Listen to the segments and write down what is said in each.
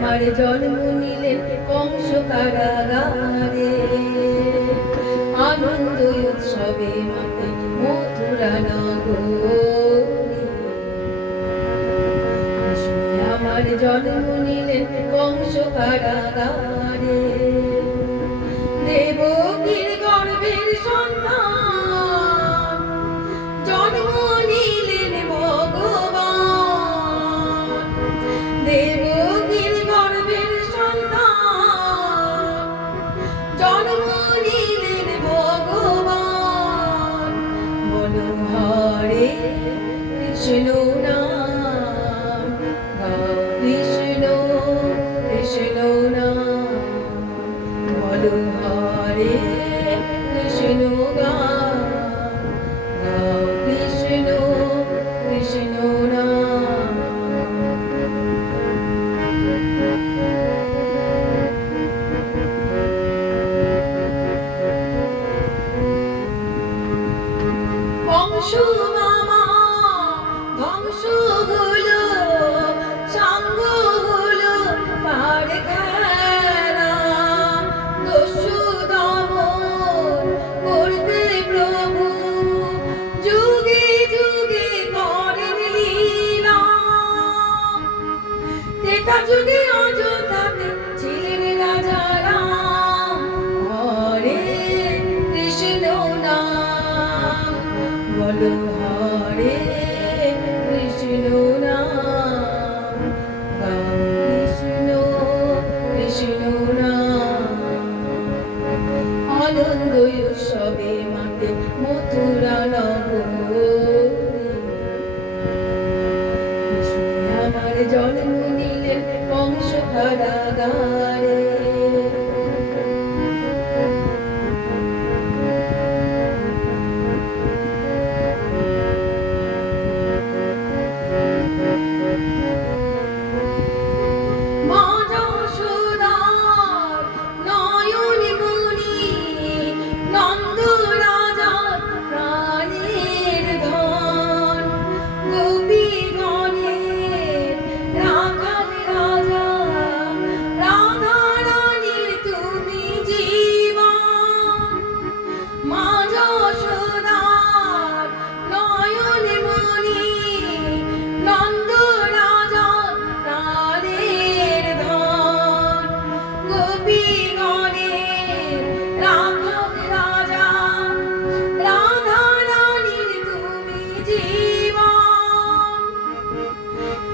আমার জন্ম নিলেন কংস কারাগারে, আনন্দ উৎসবে মাতে মথুরা নগরে। কৃষ্ণ আমার জন্ম নিলেন কংস কারাগারে, দেবকীর গর্ভের সন্তান জন্ম নিলেন ভগবান। দেবকীর গর্ভের সন্তান জন্ম নিলেন ভগবান। বলো হরে কৃষ্ণ নাম, গাও কৃষ্ণ কৃষ্ণ নাম। বলো হরে কৃষ্ণ গাও, গাও কৃষ্ণ কৃষ্ণ নাম। কংস মামা ধ্বংস হলো, সাঙ্গ হলো তার খেলা। দস্যু দমন করতে প্রভু যুগে যুগে করেন লীলা। ত্রেতা যুগে অযোধ্যাতে ছিলেন রাজা রাম, হরে কৃষ্ণ নাম। বলো হরে কৃষ্ণ নাম, গাও কৃষ্ণ কৃষ্ণ নাম। আনন্দ উৎসবে মাতে মথুরা নগরে, কৃষ্ণ আমার জন্ম নিলেন কংস কারাগারে। মা যশোদার নয়ন মণি, নন্দ রাজার প্রাণের ধন। গোপীগণের রাখাল রাজা, রাধা রানীর তুমি জীবন। মা যশোদার নয়ন মণি, নন্দ রাজার প্রাণের ধন। গোপীগণের রাখাল রাজা, রাধা রানীর তুমি জীবন।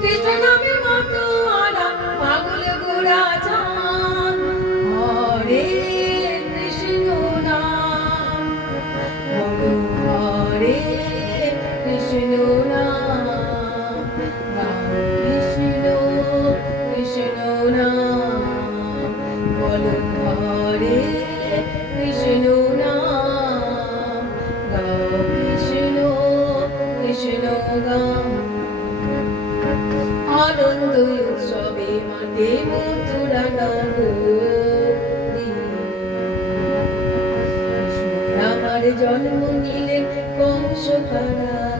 কৃষ্ণ নামে মতোয়ারা পাগল গোরা চান, হরে কৃষ্ণ নাম। বলো হরে কৃষ্ণ নাম, গাও কৃষ্ণ কৃষ্ণ নাম। বলো হরে কৃষ্ণ নাম, গাও কৃষ্ণ কৃষ্ণ নাম। আনন্দ উৎসবে মাতে মথুরা নগরে, কৃষ্ণ আমার জন্ম নিলেন কংস কারাগারে।